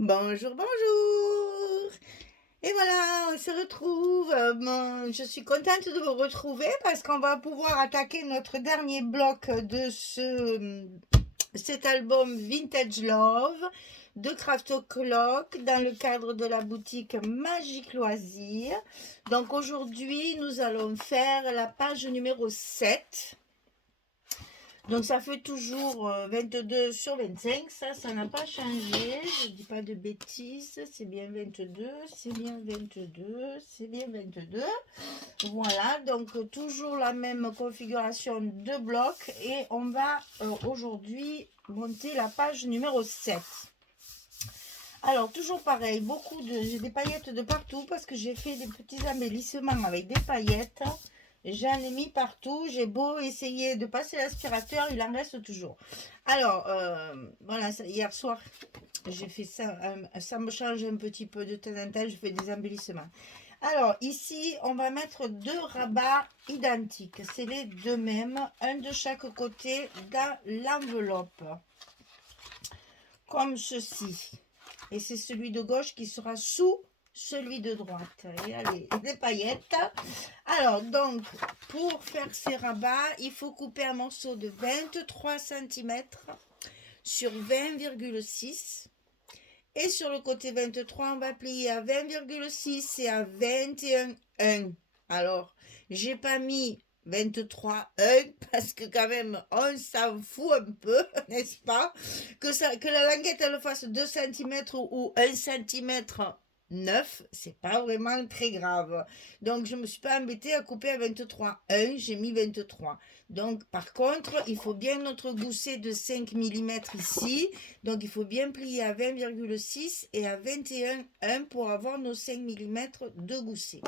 Bonjour, bonjour. Et voilà, on se retrouve. Je suis contente de vous retrouver parce qu'on va pouvoir attaquer notre dernier bloc de cet album Vintage Love de Craft O'Clock dans le cadre de la boutique Magique Loisir. Donc aujourd'hui, nous allons faire la page numéro 7. Donc ça fait toujours 22 sur 25, ça n'a pas changé, je ne dis pas de bêtises, c'est bien 22, c'est bien 22, c'est bien 22. Voilà, donc toujours la même configuration de blocs et on va aujourd'hui monter la page numéro 7. Alors toujours pareil, j'ai des paillettes de partout parce que j'ai fait des petits embellissements avec des paillettes. J'en ai mis partout. J'ai beau essayer de passer l'aspirateur, il en reste toujours. Alors, voilà, hier soir, j'ai fait ça. Ça me change un petit peu de temps en temps. Je fais des embellissements. Alors, ici, on va mettre deux rabats identiques. C'est les deux mêmes, un de chaque côté dans l'enveloppe. Comme ceci. Et c'est celui de gauche qui sera sous celui de droite. Et allez, des paillettes. Alors, donc, pour faire ces rabats, il faut couper un morceau de 23 cm sur 20,6. Et sur le côté 23, on va plier à 20,6 et à 21,1. Alors, j'ai pas mis 23,1 parce que quand même, on s'en fout un peu, n'est-ce pas? Que la languette, elle fasse 2 cm ou 1 cm 9, c'est pas vraiment très grave. Donc, je me suis pas embêtée à couper à 23,1, j'ai mis 23. Donc, par contre, il faut bien notre gousset de 5 mm ici. Donc, il faut bien plier à 20,6 et à 21,1 pour avoir nos 5 mm de gousset.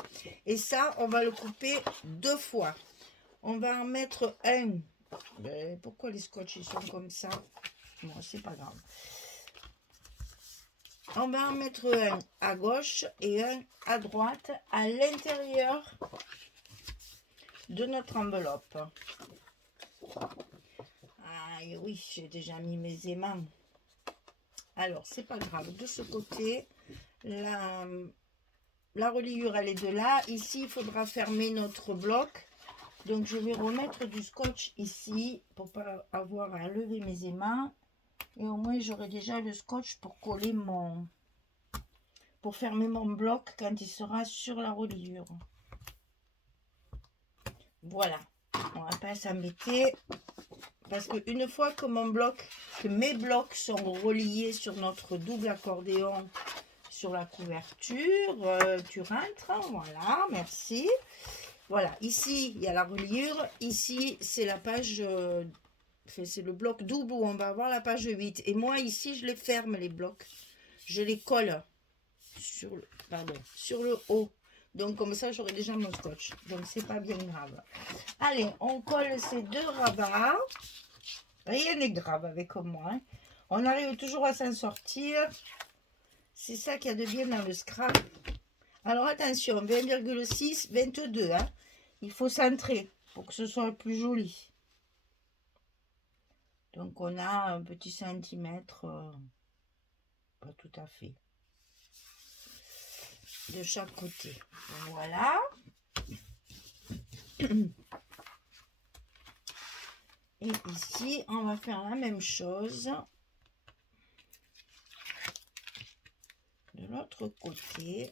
Et ça, on va le couper deux fois. On va en mettre un. Pourquoi les scotch ils sont comme ça? Bon, c'est pas grave. On va en mettre un à gauche et un à droite à l'intérieur de notre enveloppe. Ah oui, j'ai déjà mis mes aimants. Alors, c'est pas grave. De ce côté, la reliure, elle est de là. Ici, il faudra fermer notre bloc. Donc, je vais remettre du scotch ici pour pas avoir à lever mes aimants. Et au moins, j'aurai déjà le scotch pour coller pour fermer mon bloc quand il sera sur la reliure. Voilà. On va pas s'embêter. Parce qu'une fois que mes blocs sont reliés sur notre double accordéon sur la couverture, tu rentres, voilà, merci. Voilà, ici il y a la reliure, ici c'est la page, c'est le bloc double où on va avoir la page 8. Et moi ici je les ferme les blocs, je les colle sur le haut. Donc comme ça j'aurai déjà mon scotch, donc c'est pas bien grave. Allez, on colle ces deux rabats. Rien n'est grave avec moi. Hein. On arrive toujours à s'en sortir. C'est ça qu'il y a de bien dans le scrap. Alors attention, 20,6, 22. Hein. Il faut centrer pour que ce soit plus joli. Donc on a un petit centimètre, pas tout à fait, de chaque côté. Voilà. Et ici, on va faire la même chose. De l'autre côté.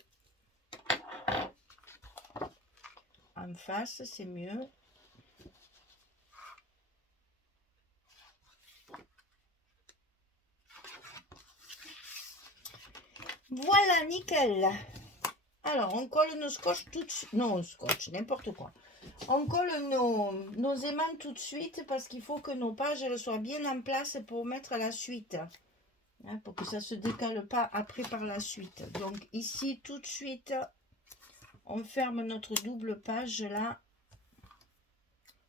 En face, c'est mieux. Voilà, nickel. Alors, on colle nos scotch tout de suite. Non, scotch, n'importe quoi. On colle nos aimants tout de suite parce qu'il faut que nos pages elles soient bien en place pour mettre la suite. Hein, pour que ça ne se décale pas après par la suite. Donc ici, tout de suite, on ferme notre double page là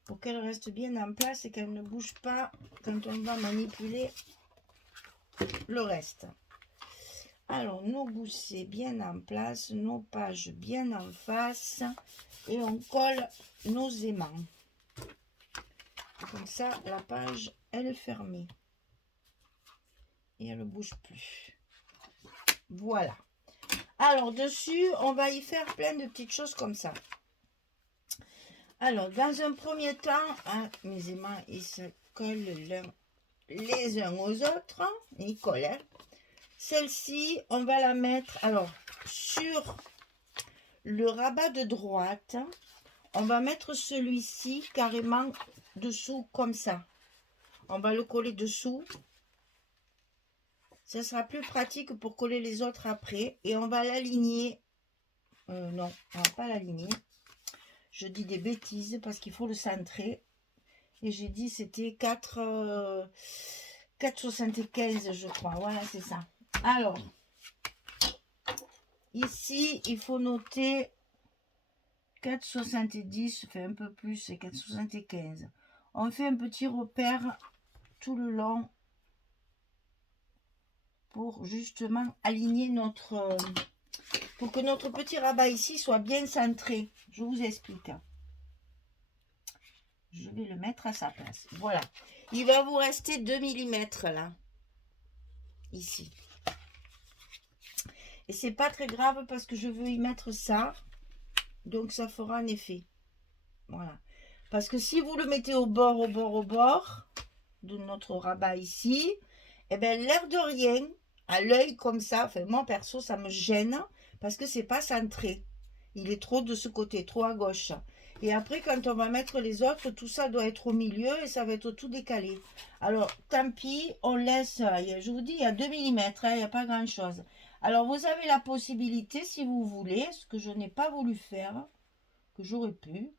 pour qu'elle reste bien en place et qu'elle ne bouge pas quand on va manipuler le reste. Alors, nos goussets bien en place, nos pages bien en face et on colle nos aimants. Comme ça, la page, elle est fermée et elle ne bouge plus. Voilà. Alors, dessus, on va y faire plein de petites choses comme ça. Alors, dans un premier temps, hein, mes aimants, ils se collent les uns aux autres. Ils collent. Hein. Celle-ci, on va la mettre, alors, sur le rabat de droite. On va mettre celui-ci carrément dessous, comme ça. On va le coller dessous. Ça sera plus pratique pour coller les autres après. Et on va l'aligner. Non, on va pas l'aligner. Je dis des bêtises parce qu'il faut le centrer. Et j'ai dit c'était 4,75 je crois. Voilà, c'est ça. Alors, ici, il faut noter 4,70, fait un peu plus, c'est 4,75. On fait un petit repère tout le long pour justement aligner notre... pour que notre petit rabat ici soit bien centré. Je vous explique. Je vais le mettre à sa place. Voilà. Il va vous rester 2 mm là. Ici. Et c'est pas très grave parce que je veux y mettre ça. Donc ça fera un effet. Voilà. Parce que si vous le mettez au bord de notre rabat ici, eh bien l'air de rien, à l'œil comme ça, enfin moi perso ça me gêne parce que c'est pas centré. Il est trop de ce côté, trop à gauche. Et après quand on va mettre les autres, tout ça doit être au milieu et ça va être tout décalé. Alors tant pis, on laisse, je vous dis il y a 2 mm, il n'y a pas grand chose. Alors vous avez la possibilité si vous voulez, ce que je n'ai pas voulu faire, que j'aurais pu,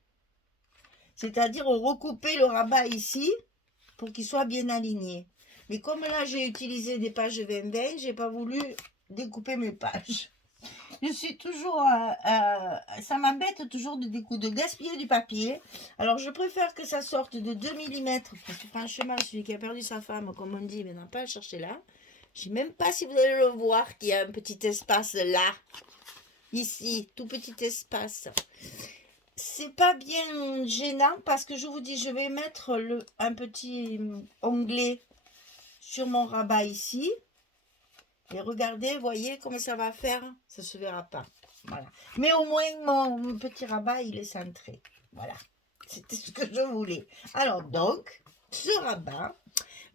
c'est-à-dire recouper le rabat ici pour qu'il soit bien aligné. Mais comme là j'ai utilisé des pages 20-20, j'ai pas voulu découper mes pages. Je suis toujours, ça m'embête toujours de gaspiller du papier. Alors je préfère que ça sorte de 2 mm, parce que franchement celui qui a perdu sa femme, comme on dit, mais n'a pas à le chercher là. Je ne sais même pas si vous allez le voir qu'il y a un petit espace là, ici, tout petit espace. C'est pas bien gênant parce que je vous dis, je vais mettre un petit onglet sur mon rabat ici. Et regardez, voyez comment ça va faire. Ça se verra pas. Voilà. Mais au moins, mon petit rabat, il est centré. Voilà. C'était ce que je voulais. Alors donc, ce rabat,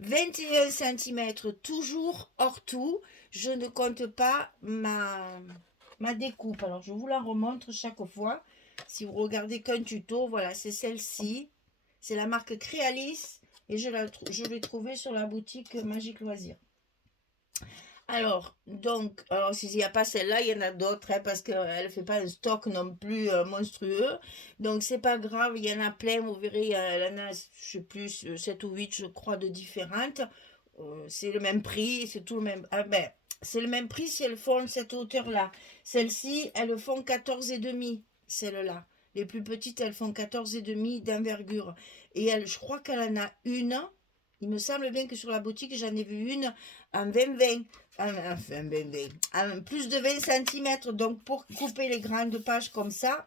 21 cm, toujours hors tout. Je ne compte pas ma découpe. Alors, je vous la remontre chaque fois. Si vous regardez qu'un tuto, voilà, c'est celle-ci. C'est la marque Crealis. Et je l'ai trouvée sur la boutique Magique Loisirs. Alors, donc, s'il n'y a pas celle-là, il y en a d'autres, hein, parce qu'elle ne fait pas un stock non plus monstrueux. Donc, c'est pas grave, il y en a plein, vous verrez, elle en a, je sais plus, 7 ou 8, je crois, de différentes. C'est le même prix, c'est tout le même... Ah ben, c'est le même prix si elles font cette hauteur-là. Celles-ci, elles font 14,5, celles-là. Les plus petites, elles font 14,5 d'envergure. Et elle, je crois qu'elle en a une. Il me semble bien que sur la boutique, j'en ai vu une en 20-20. Plus de 20 cm. Donc, pour couper les grandes pages comme ça,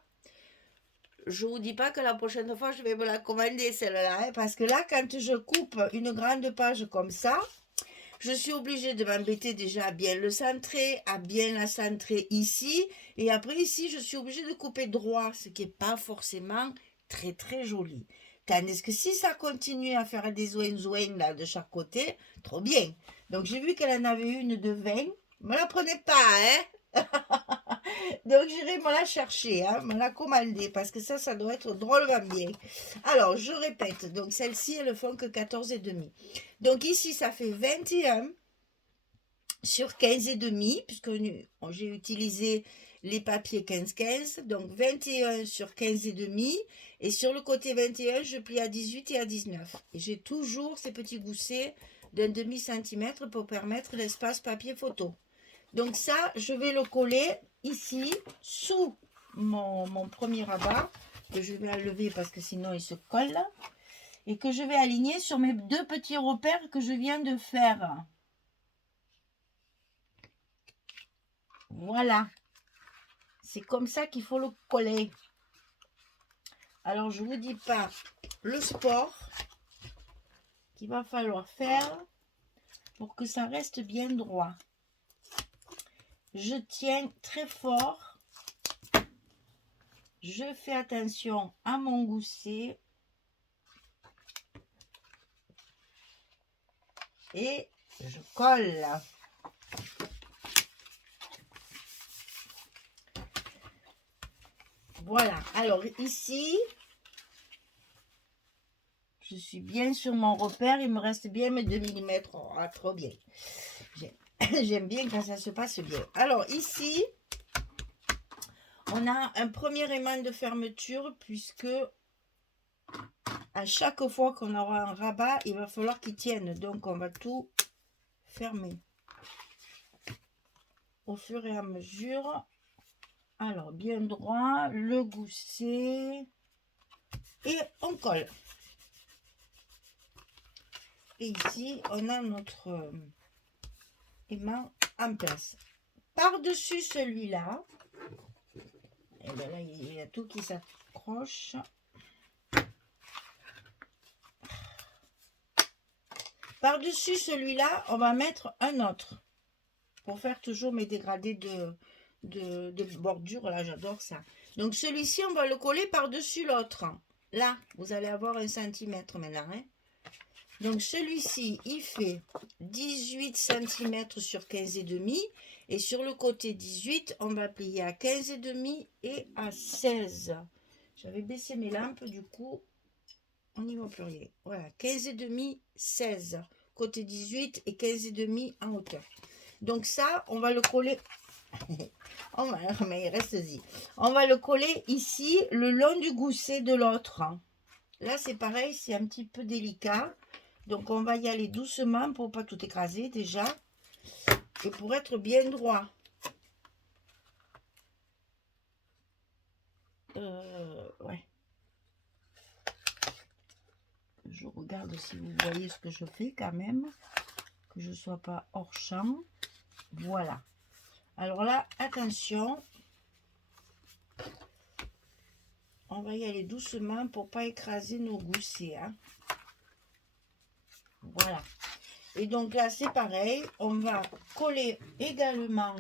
je ne vous dis pas que la prochaine fois, je vais me la commander, celle-là. Hein, parce que là, quand je coupe une grande page comme ça, je suis obligée de m'embêter déjà à bien le centrer, à bien la centrer ici. Et après, ici, je suis obligée de couper droit, ce qui n'est pas forcément très, très joli. Tandis que si ça continue à faire des zoin là de chaque côté, trop bien. Donc j'ai vu qu'elle en avait une de 20. Me la prenez pas, hein. Donc j'irai me la chercher, hein, me la commander, parce que ça doit être drôlement bien. Alors, je répète, donc celle-ci, elles ne font que 14,5. Donc ici, ça fait 21 sur 15,5, puisque j'ai utilisé les papiers 15-15, donc 21 sur 15,5, et sur le côté 21, je plie à 18 et à 19. Et j'ai toujours ces petits goussets d'un demi-centimètre pour permettre l'espace papier photo. Donc ça, je vais le coller ici, sous mon premier rabat, que je vais enlever parce que sinon il se colle, et que je vais aligner sur mes deux petits repères que je viens de faire. Voilà. C'est comme ça qu'il faut le coller. Alors, je ne vous dis pas le sport qu'il va falloir faire pour que ça reste bien droit. je tiens très fort. Je fais attention à mon gousset. Et je colle. Voilà. Alors ici, je suis bien sur mon repère. Il me reste bien mes 2 mm. Oh, trop bien. J'aime bien quand ça se passe bien. Alors ici, on a un premier aimant de fermeture puisque à chaque fois qu'on aura un rabat, il va falloir qu'il tienne. Donc on va tout fermer au fur et à mesure. Alors bien droit, le gousset et on colle. Et ici, on a notre aimant en place. Par-dessus celui-là, et bien là, il y a tout qui s'accroche. Par-dessus celui-là, on va mettre un autre. Pour faire toujours mes dégradés de bordure, là, j'adore ça. Donc celui-ci, on va le coller par-dessus l'autre. Là, vous allez avoir 1 cm maintenant, hein. Donc celui-ci, il fait 18 cm sur 15,5 et sur le côté 18, on va plier à 15,5 et à 16. J'avais baissé mes lampes, du coup, on n'y voit plus rien. Voilà, 15,5, 16, côté 18 et 15,5 en hauteur. Donc ça, on va le coller. Mais il reste-y. On va le coller ici, le long du gousset de l'autre. Là, c'est pareil, c'est un petit peu délicat. Donc, on va y aller doucement pour pas tout écraser déjà. Et pour être bien droit. Ouais. Je regarde si vous voyez ce que je fais quand même. Que je ne sois pas hors champ. Voilà. Alors là, attention. On va y aller doucement pour pas écraser nos goussets. Hein. Voilà. Et donc là, c'est pareil. On va coller également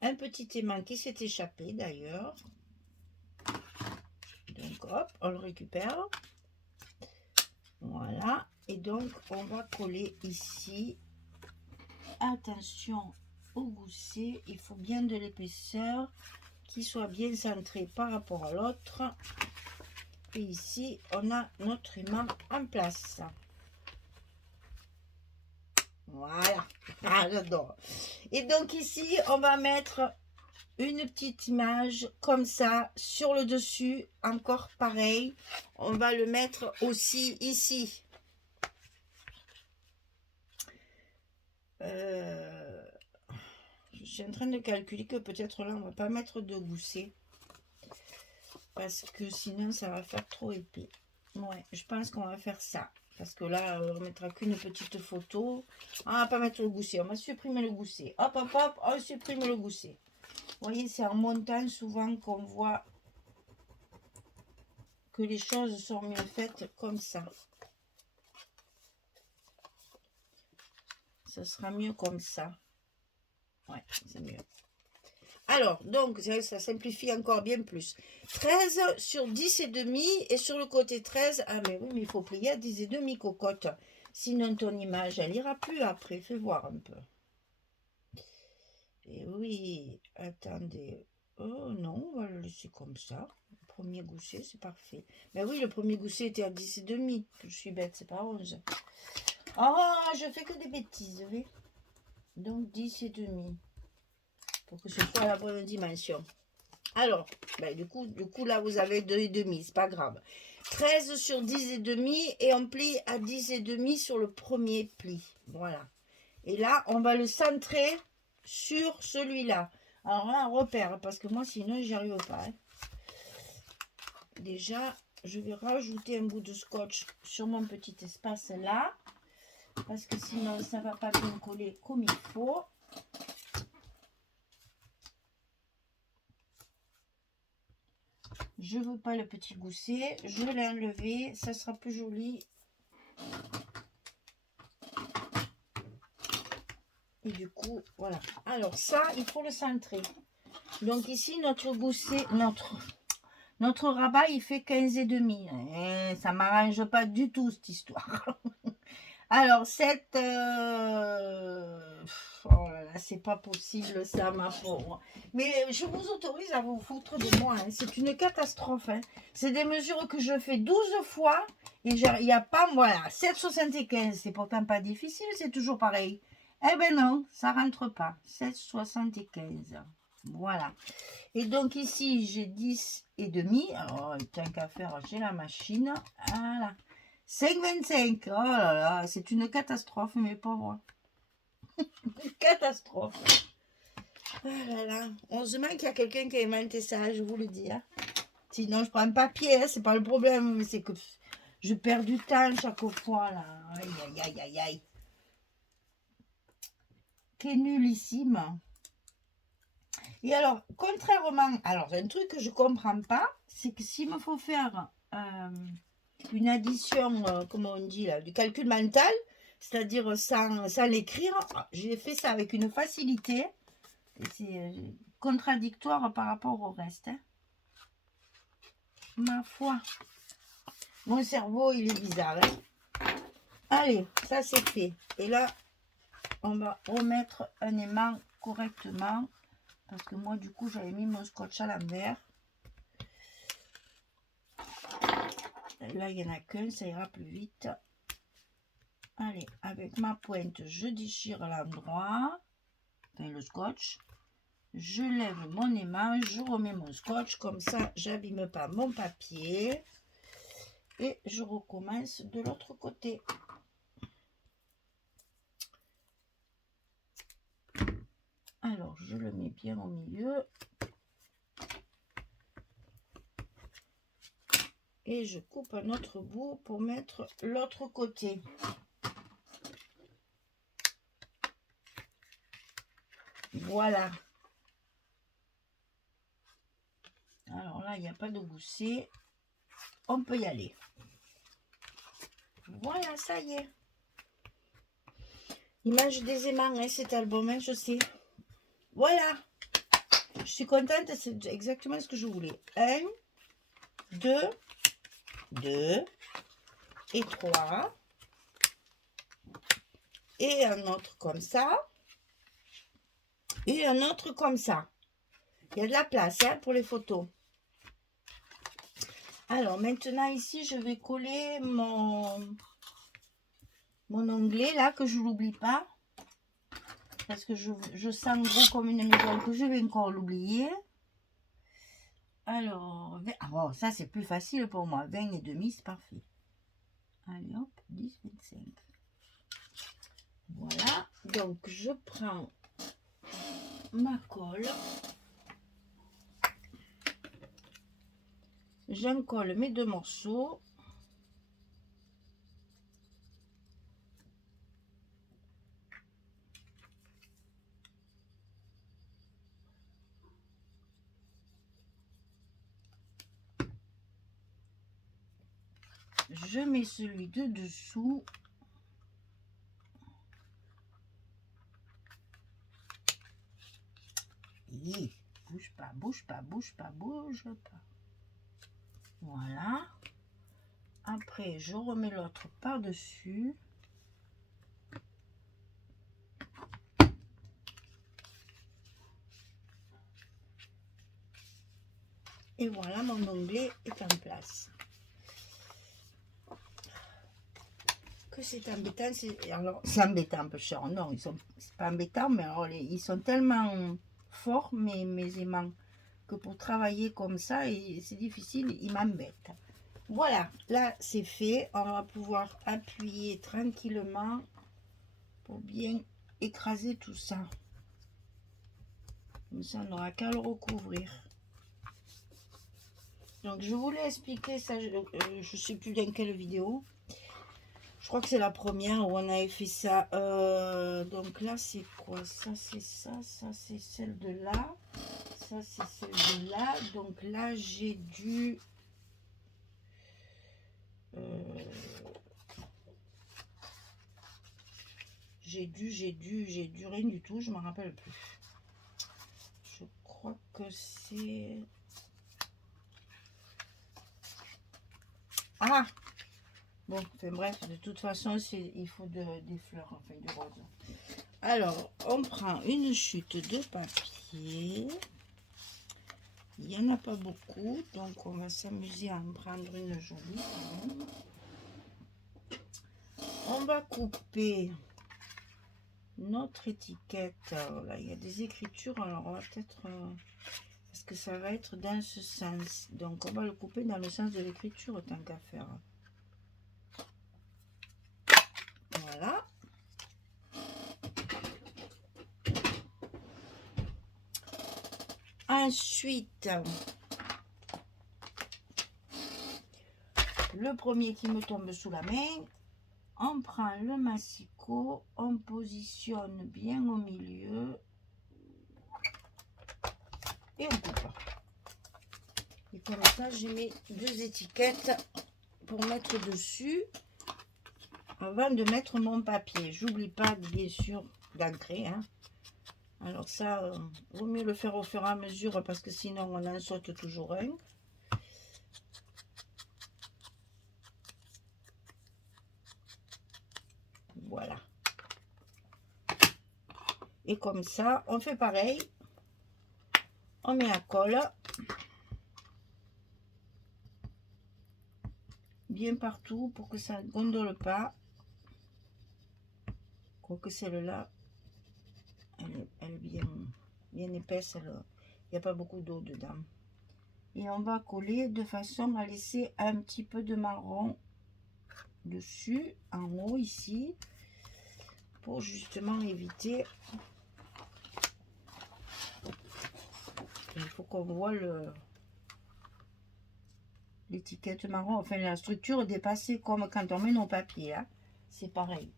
un petit aimant qui s'est échappé d'ailleurs. Donc hop, on le récupère. Voilà. Et donc, on va coller ici. Attention au gousset. Il faut bien de l'épaisseur qui soit bien centré par rapport à l'autre. Et ici, on a notre aimant en place. Voilà. Ah, j'adore. Et donc ici, on va mettre une petite image comme ça sur le dessus. Encore pareil. On va le mettre aussi ici. Je suis en train de calculer que peut-être là, on va pas mettre de gousset. Parce que sinon, ça va faire trop épais. Ouais, je pense qu'on va faire ça. Parce que là, on mettra qu'une petite photo. Ah, on va pas mettre le gousset. On va supprimer le gousset. Hop, hop, hop, on supprime le gousset. Vous voyez, c'est en montant souvent qu'on voit que les choses sont mieux faites comme ça. Ça sera mieux comme ça. Ouais, c'est mieux. Alors, donc, ça simplifie encore bien plus. 13 sur 10,5 et sur le côté 13. Ah, mais oui, mais il faut plier à 10,5, cocotte. Sinon, ton image, elle ira plus après. Fais voir un peu. Et oui, attendez. Oh non, on va le laisser comme ça. Le premier gousset, c'est parfait. Mais oui, le premier gousset était à 10,5. Je suis bête, c'est pas 11. Oh, je fais que des bêtises, oui. Donc, 10,5. Pour que ce soit la bonne dimension. Alors, ben, du coup, là, vous avez 2,5, c'est pas grave. 13 sur 10,5 et on plie à 10,5 sur le premier pli. Voilà. Et là, on va le centrer sur celui-là. Alors là, repère, parce que moi, sinon, j'y arrive pas. Hein. Déjà, je vais rajouter un bout de scotch sur mon petit espace là. Parce que sinon, ça ne va pas bien coller comme il faut. Je veux pas le petit gousset, je l'ai enlevé, ça sera plus joli. Et du coup, voilà. Alors ça, il faut le centrer. Donc ici, notre gousset, notre rabat, il fait 15,5. Ça ne m'arrange pas du tout, cette histoire. Alors, cette... oh là là, c'est pas possible, ça, ma pauvre. Mais je vous autorise à vous foutre de moi. Hein. C'est une catastrophe. Hein. C'est des mesures que je fais 12 fois. Et il n'y a pas... Voilà, 7,75. C'est pourtant pas difficile, c'est toujours pareil. Eh ben non, ça rentre pas. 7,75. Voilà. Et donc ici, j'ai 10,5. Alors, tant qu'à faire, j'ai la machine. Voilà. 5,25. Oh là là, c'est une catastrophe, mes pauvres. Une catastrophe. Oh là là. Heureusement qu'il y a quelqu'un qui a inventé ça, je vous le dis. Hein. Sinon, je prends un papier, hein, c'est pas le problème, mais c'est que je perds du temps chaque fois là. Aïe, aïe, aïe, aïe, aïe. Qu'est nullissime. Et alors, contrairement, alors un truc que je comprends pas, c'est que s'il me faut faire une addition, comment on dit là, du calcul mental, c'est-à-dire sans l'écrire, j'ai fait ça avec une facilité. C'est contradictoire par rapport au reste. Hein. Ma foi. Mon cerveau, il est bizarre. Hein. Allez, ça c'est fait. Et là, on va remettre un aimant correctement. Parce que moi, du coup, j'avais mis mon scotch à l'envers. Là, il n'y en a qu'un, ça ira plus vite. Allez, avec ma pointe, je déchire l'endroit. Enfin, le scotch. Je lève mon aimant, je remets mon scotch. Comme ça, j'abîme pas mon papier. Et je recommence de l'autre côté. Alors, je le mets bien au milieu. Et je coupe un autre bout pour mettre l'autre côté. Voilà. Alors là, il n'y a pas de gousset. On peut y aller. Voilà, ça y est. Il mange des aimants, hein, cet album, hein, je sais. Voilà. Je suis contente, c'est exactement ce que je voulais. 1, 2, 2 et 3. Et un autre comme ça. Et un autre comme ça. Il y a de la place hein, pour les photos. Alors maintenant ici, je vais coller mon onglet là, que je l'oublie pas. Parce que je sens gros comme une maison que je vais encore l'oublier. Alors, oh, ça c'est plus facile pour moi. 20,5, c'est parfait. Allez hop, 10, 25. Voilà, donc je prends ma colle. J'en colle mes 2 morceaux. Je mets celui de dessous. Et bouge pas, bouge pas, bouge pas, bouge pas. Voilà. Après, je remets l'autre par-dessus. Et voilà, mon onglet est en place. Que c'est embêtant, alors c'est embêtant un peu cher. Non, c'est pas embêtant, mais alors ils sont tellement forts, mes aimants, que pour travailler comme ça, c'est difficile, ils m'embêtent. Voilà, là c'est fait. On va pouvoir appuyer tranquillement pour bien écraser tout ça. Comme ça, on n'aura qu'à le recouvrir. Donc, je voulais expliquer ça, je ne sais plus dans quelle vidéo. Je crois que c'est la première où on avait fait ça. Donc là, c'est quoi? Ça, c'est ça. Ça, c'est celle de là. Ça, c'est celle de là. Donc là, j'ai dû... j'ai dû, rien du tout, je me rappelle plus. Je crois que c'est... Ah! Bon, enfin bref, de toute façon, il faut des fleurs, enfin du rose. Alors, on prend une chute de papier. Il n'y en a pas beaucoup, donc on va s'amuser à en prendre une jolie. On va couper notre étiquette. Alors là, il y a des écritures, alors on va peut-être... parce que ça va être dans ce sens. Donc on va le couper dans le sens de l'écriture, tant qu'à faire. Voilà. Ensuite, le premier qui me tombe sous la main, on prend le massicot, on positionne bien au milieu et on coupe. Et comme ça, j'ai mes deux étiquettes pour mettre dessus avant de mettre mon papier. J'oublie pas, bien sûr, d'ancrer, hein. Alors ça, vaut mieux le faire au fur et à mesure parce que sinon on en saute toujours un. Voilà. Et comme ça, on fait pareil. On met la colle. Bien partout pour que ça ne gondole pas. Quoique celle-là, elle est bien épaisse. Il n'y a pas beaucoup d'eau dedans. Et on va coller de façon à laisser un petit peu de marron dessus, en haut ici, pour justement éviter. Il faut qu'on voit l'étiquette marron, enfin la structure dépassée comme quand on met nos papiers, hein. C'est pareil.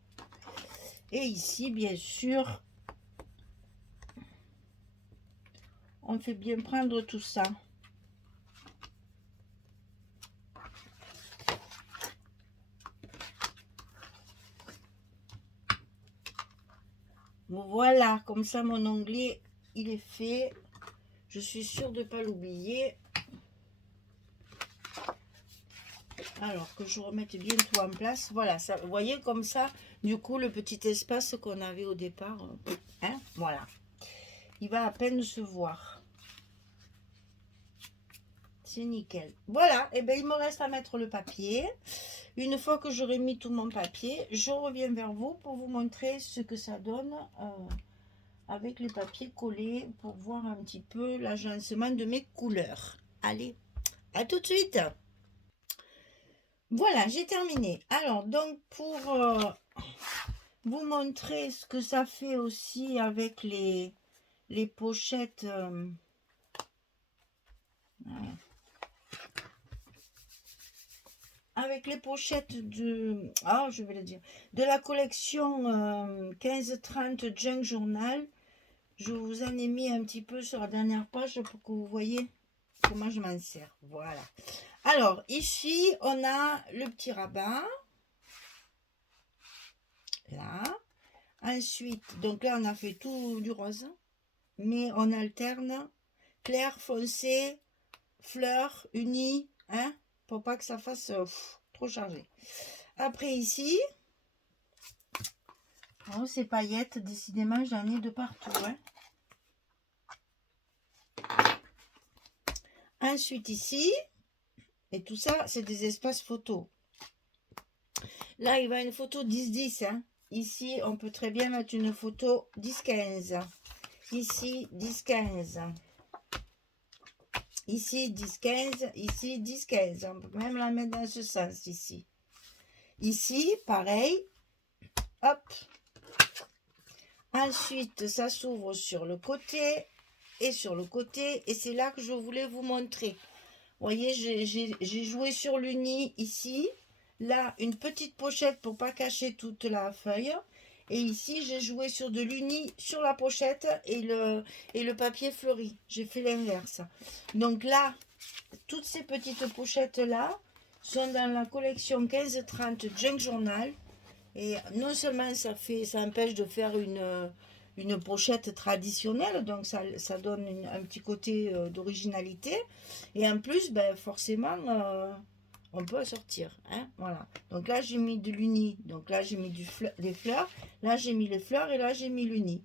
Et ici, bien sûr, on fait bien prendre tout ça. Voilà, comme ça mon onglet, il est fait. Je suis sûre de ne pas l'oublier. Alors que je remette bien tout en place. Voilà, ça, vous voyez comme ça, du coup, le petit espace qu'on avait au départ, hein, voilà. Il va à peine se voir. C'est nickel. Voilà, et bien il me reste à mettre le papier. Une fois que j'aurai mis tout mon papier, je reviens vers vous pour vous montrer ce que ça donne avec les papiers collés pour voir un petit peu l'agencement de mes couleurs. Allez, à tout de suite. Voilà, j'ai terminé. Alors, donc, pour vous montrer ce que ça fait aussi avec les pochettes... avec les pochettes de... Ah, je vais le dire. De la collection 15-30 Junk Journal. Je vous en ai mis un petit peu sur la dernière page pour que vous voyez comment je m'en sers. Voilà. Alors, ici, on a le petit rabat. Là. Ensuite, donc là, on a fait tout du rose. Mais on alterne clair, foncé, fleur, uni, hein, pour pas que ça fasse trop chargé. Après, ici, oh, ces paillettes, décidément, j'en ai de partout, hein. Ensuite, ici, et tout ça, c'est des espaces photos. Là, il va une photo 10-10. Hein. Ici, on peut très bien mettre une photo 10-15. Ici, 10-15. Ici, 10-15. Ici, 10-15. On peut même la mettre dans ce sens, ici. Ici, pareil. Hop. Ensuite, ça s'ouvre sur le côté et sur le côté. Et c'est là que je voulais vous montrer. Vous voyez, j'ai joué sur l'uni ici. Là, une petite pochette pour pas cacher toute la feuille. Et ici, j'ai joué sur de l'uni sur la pochette et le papier fleuri. J'ai fait l'inverse. Donc là, toutes ces petites pochettes-là sont dans la collection 15-30 Junk Journal. Et non seulement ça empêche de faire une pochette traditionnelle, donc ça donne un petit côté d'originalité. Et en plus, ben, forcément, on peut assortir. Hein, voilà. Donc là, j'ai mis de l'uni. Donc là, j'ai mis des fleurs. Là, j'ai mis les fleurs et là, j'ai mis l'uni.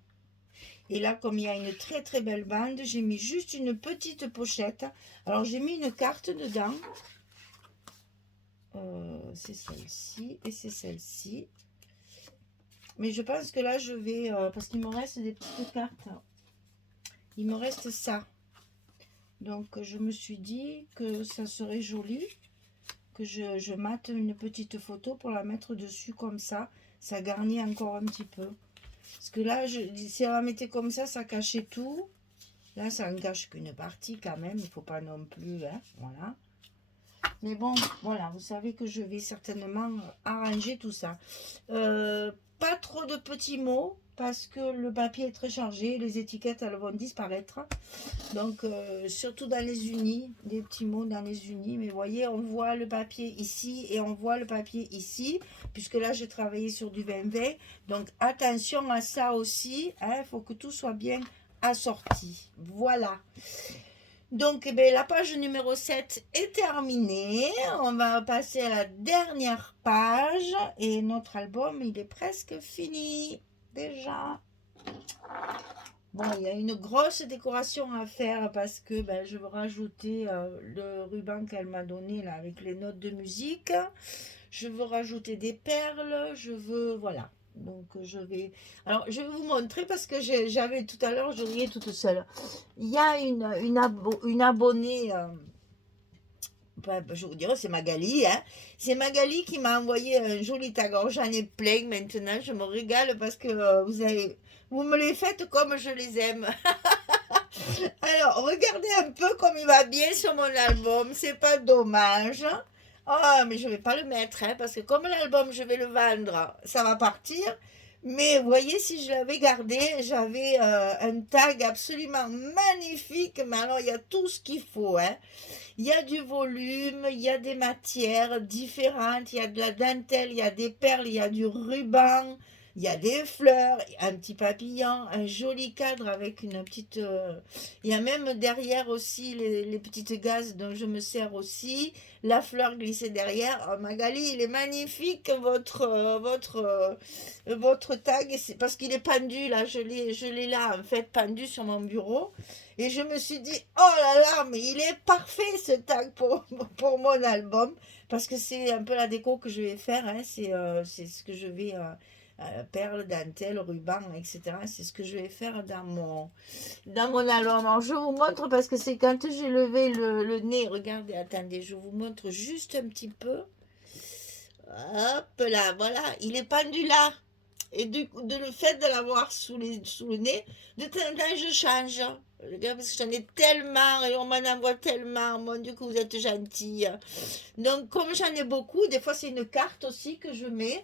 Et là, comme il y a une très très belle bande, j'ai mis juste une petite pochette. Alors, j'ai mis une carte dedans. C'est celle-ci et c'est celle-ci. Mais je pense que là, je vais... parce qu'il me reste des petites cartes. Il me reste ça. Donc, je me suis dit que ça serait joli. Que je mate une petite photo pour la mettre dessus comme ça. Ça garnit encore un petit peu. Parce que là, si elle la mettait comme ça cachait tout. Là, ça ne cache qu'une partie quand même. Il ne faut pas non plus... Hein, voilà. Mais bon, voilà, vous savez que je vais certainement arranger tout ça. Pas trop de petits mots, parce que le papier est très chargé, les étiquettes, elles vont disparaître. Donc, surtout dans les unis, des petits mots dans les unis. Mais vous voyez, on voit le papier ici et on voit le papier ici, puisque là, j'ai travaillé sur du 20-20. Donc, attention à ça aussi, hein, il faut que tout soit bien assorti. Voilà. Donc, eh bien, la page numéro 7 est terminée. On va passer à la dernière page. Et notre album, il est presque fini. Déjà. Bon, il y a une grosse décoration à faire parce que ben, je veux rajouter le ruban qu'elle m'a donné là avec les notes de musique. Je veux rajouter des perles. Je veux... Voilà. Donc je vais... Alors je vais vous montrer parce que j'avais tout à l'heure, je riais toute seule. Il y a une abonnée, je vous dirais c'est Magali, hein. C'est Magali qui m'a envoyé un joli tag. Alors j'en ai plein maintenant, je me régale parce que vous me les faites comme je les aime. Alors regardez un peu comme il va bien sur mon album, c'est pas dommage. Ah, mais je vais pas le mettre, hein, parce que comme l'album, je vais le vendre, ça va partir. Mais vous voyez, si je l'avais gardé, j'avais un tag absolument magnifique. Mais alors, il y a tout ce qu'il faut, hein. Il y a du volume, il y a des matières différentes, il y a de la dentelle, il y a des perles, il y a du ruban, il y a des fleurs, un petit papillon, un joli cadre avec une petite... Il y a même derrière aussi les petites gazes dont je me sers aussi, la fleur glissée derrière. Oh, Magali, il est magnifique votre tag, c'est parce qu'il est pendu là, je l'ai là en fait pendu sur mon bureau. Et je me suis dit, oh là là, mais il est parfait ce tag pour mon album. Parce que c'est un peu la déco que je vais faire. Hein, c'est ce que je vais, perles, dentelle, ruban, etc. C'est ce que je vais faire dans mon album. Alors je vous montre parce que c'est quand j'ai levé le nez. Regardez, attendez, je vous montre juste un petit peu. Hop là, voilà, il est pendu là. Et le fait de l'avoir sous le nez, de temps en temps, je change. Parce que j'en ai tellement et on m'en envoie tellement. Mon Dieu, que vous êtes gentille. Donc, comme j'en ai beaucoup, des fois, c'est une carte aussi que je mets.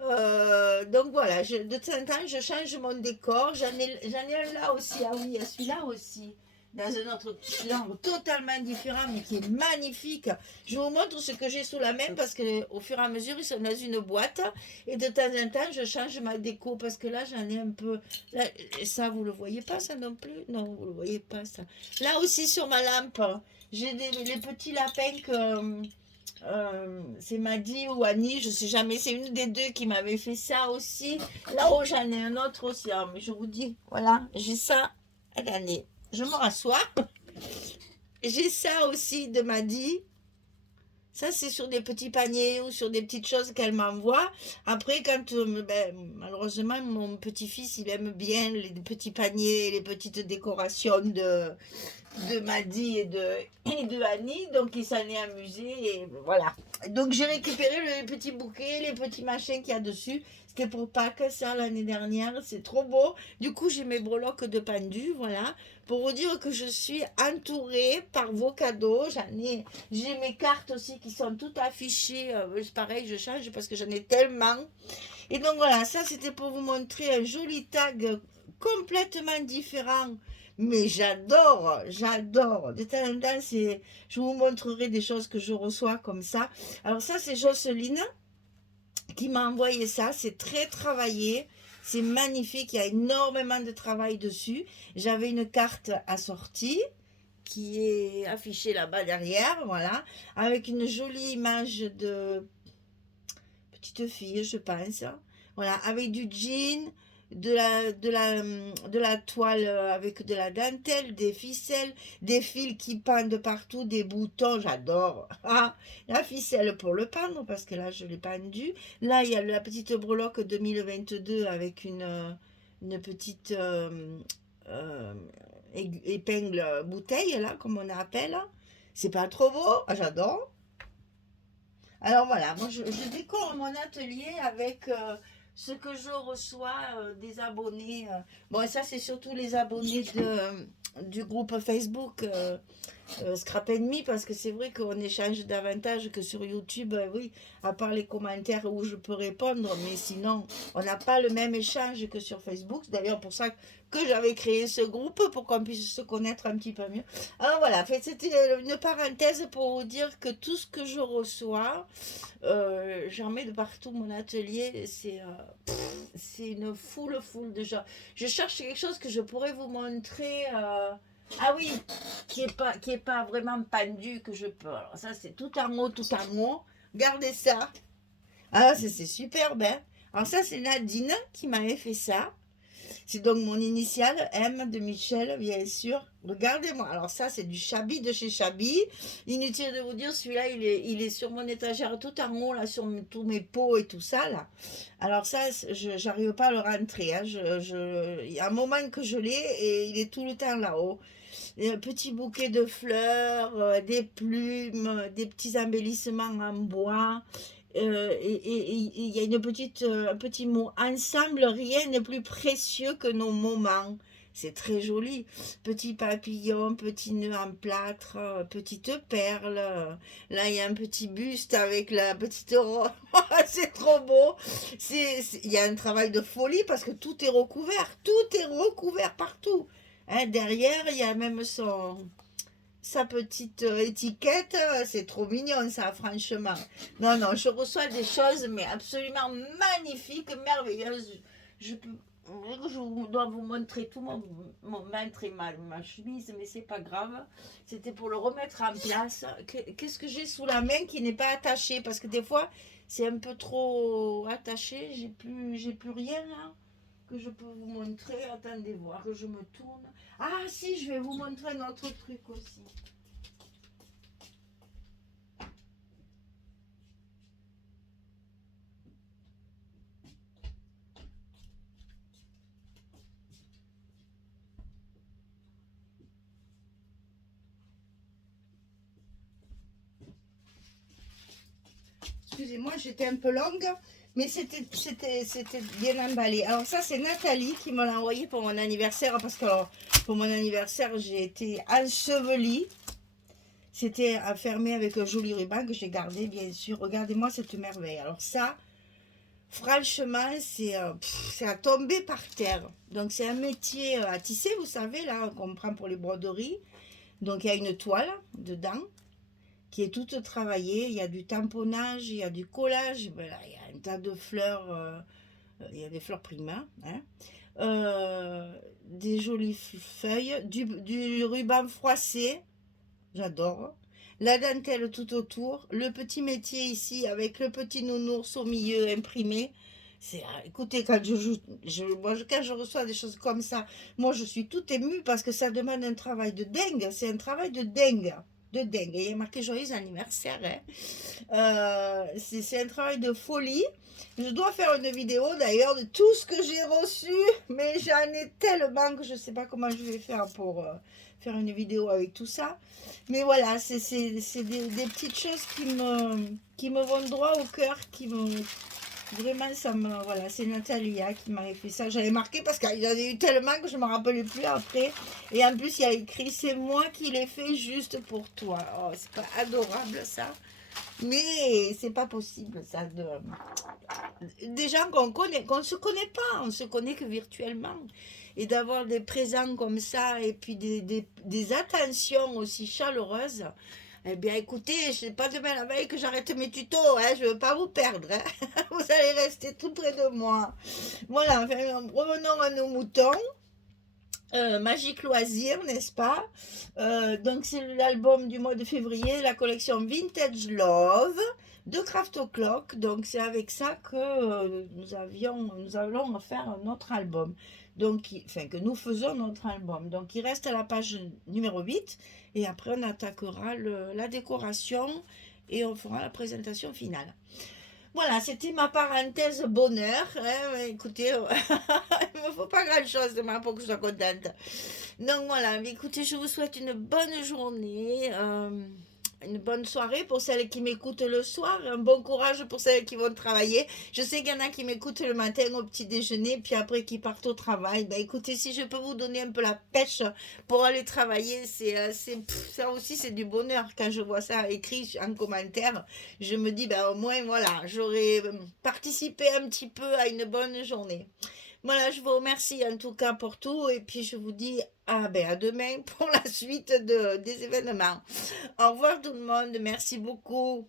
Donc, voilà, de temps en temps, je change mon décor. J'en ai un là aussi. Ah oui, il y a celui-là aussi. Dans un autre langue totalement différent, mais qui est magnifique. Je vous montre ce que j'ai sous la main parce que au fur et à mesure, ils sont dans une boîte. Et de temps en temps, je change ma déco parce que là, j'en ai un peu. Là, ça, vous le voyez pas, ça non plus? Non, vous le voyez pas, ça. Là aussi, sur ma lampe, j'ai les petits lapins que. C'est Maddy ou Annie, je sais jamais, c'est une des deux qui m'avait fait ça aussi. Là-haut, j'en ai un autre aussi, hein, mais je vous dis, voilà, j'ai ça. Attendez, je me rassois. J'ai ça aussi de Maddy. Ça, c'est sur des petits paniers ou sur des petites choses qu'elle m'envoie. Après, quand malheureusement, mon petit-fils, il aime bien les petits paniers, les petites décorations de Maddy et de Annie. Donc, il s'en est amusé. Et voilà. Donc, j'ai récupéré les petits bouquets, les petits machins qu'il y a dessus. C'était pour Pâques, ça, l'année dernière. C'est trop beau. Du coup, j'ai mes breloques de pendu, voilà. Pour vous dire que je suis entourée par vos cadeaux. J'ai mes cartes aussi qui sont toutes affichées. Pareil, je change parce que j'en ai tellement. Et donc voilà, ça c'était pour vous montrer un joli tag complètement différent. Mais j'adore. De temps en temps, je vous montrerai des choses que je reçois comme ça. Alors ça, c'est Jocelyne qui m'a envoyé ça. C'est très travaillé. C'est magnifique. Il y a énormément de travail dessus. J'avais une carte assortie qui est affichée là-bas derrière, voilà, avec une jolie image de petite fille, je pense. Voilà, avec du jean, de la toile avec de la dentelle, des ficelles, des fils qui pendent partout, des boutons, j'adore. Ah, la ficelle pour le pendre, parce que là, je l'ai pendu. Là, il y a la petite breloque 2022 avec une petite euh, épingle bouteille, là, comme on appelle. C'est pas trop beau? Ah, j'adore. Alors voilà, moi je décore mon atelier avec ce que je reçois des abonnés. Bon, et ça c'est surtout les abonnés du groupe Facebook Scrap Enemy, parce que c'est vrai qu'on échange davantage que sur YouTube, oui, à part les commentaires où je peux répondre, mais sinon on n'a pas le même échange que sur Facebook. C'est d'ailleurs pour ça que j'avais créé ce groupe, pour qu'on puisse se connaître un petit peu mieux. Alors voilà, c'était une parenthèse pour vous dire que tout ce que je reçois, j'en mets de partout mon atelier. C'est une foule de gens. Je cherche quelque chose que je pourrais vous montrer. Ah oui, qui est pas vraiment pendu, que je peux. Alors ça, c'est tout en haut, tout en haut. Regardez ça. Ah, c'est superbe, hein. Alors ça, c'est Nadine qui m'avait fait ça. C'est donc mon initiale, M de Michel, bien sûr. Regardez-moi. Alors ça, c'est du Chabi de chez Chabi. Inutile de vous dire, celui-là, il est sur mon étagère tout en haut, là, sur tous mes pots et tout ça, là. Alors ça, je n'arrive pas à le rentrer, hein. Il y a un moment que je l'ai et il est tout le temps là-haut. Un petit bouquet de fleurs, des plumes, des petits embellissements en bois. Et il y a un petit mot. Ensemble, rien n'est plus précieux que nos moments. C'est très joli. Petit papillon, petit nœud en plâtre, petite perle. Là, il y a un petit buste avec la petite robe. C'est trop beau. Il y a un travail de folie parce que tout est recouvert. Tout est recouvert partout. Hein, derrière, il y a même sa petite étiquette. C'est trop mignon, ça, franchement. Non, non, je reçois des choses, mais absolument magnifiques, merveilleuses. Je dois vous montrer tout mon ventre et ma chemise, mais c'est pas grave. C'était pour le remettre en place. Qu'est-ce que j'ai sous la main qui n'est pas attaché? Parce que des fois, c'est un peu trop attaché. J'ai plus rien là que je peux vous montrer. Attendez voir que je me tourne. Ah si, je vais vous montrer un autre truc aussi. Excusez-moi, j'étais un peu longue, mais c'était bien emballé. Alors ça, c'est Nathalie qui me l'a envoyé pour mon anniversaire, parce que alors, pour mon anniversaire, j'ai été ensevelie. C'était fermé avec un joli ruban que j'ai gardé, bien sûr. Regardez-moi cette merveille. Alors ça, franchement, c'est à tomber par terre. Donc c'est un métier à tisser, vous savez, là, qu'on prend pour les broderies. Donc il y a une toile dedans qui est toute travaillée. Il y a du tamponnage, il y a du collage, voilà, il y a un tas de fleurs, il y a des fleurs primaires, hein. Des jolies feuilles, du ruban froissé, j'adore. La dentelle tout autour, le petit métier ici avec le petit nounours au milieu imprimé. Écoutez, quand je reçois des choses comme ça, moi je suis tout émue parce que ça demande un travail de dingue. C'est un travail de dingue. De dingue. Et il y a marqué joyeux anniversaire, hein. C'est un travail de folie. Je dois faire une vidéo d'ailleurs de tout ce que j'ai reçu, mais j'en ai tellement que je ne sais pas comment je vais faire pour faire une vidéo avec tout ça. Mais voilà, c'est des petites choses qui me vont droit au cœur, vraiment, voilà, c'est Nathalie qui m'avait fait ça. J'avais marqué parce qu'il y en a eu tellement que je ne me rappelais plus après. Et en plus, il y a écrit, c'est moi qui l'ai fait juste pour toi. Oh, c'est pas adorable ça. Mais c'est pas possible ça. Des gens qu'on se connaît pas, on se connaît que virtuellement. Et d'avoir des présents comme ça et puis des attentions aussi chaleureuses. Eh bien, écoutez, c'est pas demain la veille que j'arrête mes tutos, hein, je veux pas vous perdre, hein. Vous allez rester tout près de moi. Voilà, enfin, revenons à nos moutons. Magique Loisir, n'est-ce pas? Donc c'est l'album du mois de février, la collection Vintage Love de Craft O'Clock. Donc c'est avec ça que nous allons faire un autre album. Donc, enfin que nous faisons notre album. Donc il reste à la page numéro 8 et après on attaquera la décoration et on fera la présentation finale. Voilà, c'était ma parenthèse bonheur, hein. Écoutez, il ne me faut pas grand-chose demain pour que je sois contente. Donc voilà, mais écoutez, je vous souhaite une bonne journée, une bonne soirée pour celles qui m'écoutent le soir, un bon courage pour celles qui vont travailler. Je sais qu'il y en a qui m'écoutent le matin au petit déjeuner, puis après qui partent au travail. Ben écoutez, si je peux vous donner un peu la pêche pour aller travailler, ça aussi c'est du bonheur. Quand je vois ça écrit en commentaire, je me dis, ben au moins voilà, j'aurais participé un petit peu à une bonne journée. Voilà, je vous remercie en tout cas pour tout et puis je vous dis à demain pour la suite des événements. Au revoir tout le monde, merci beaucoup.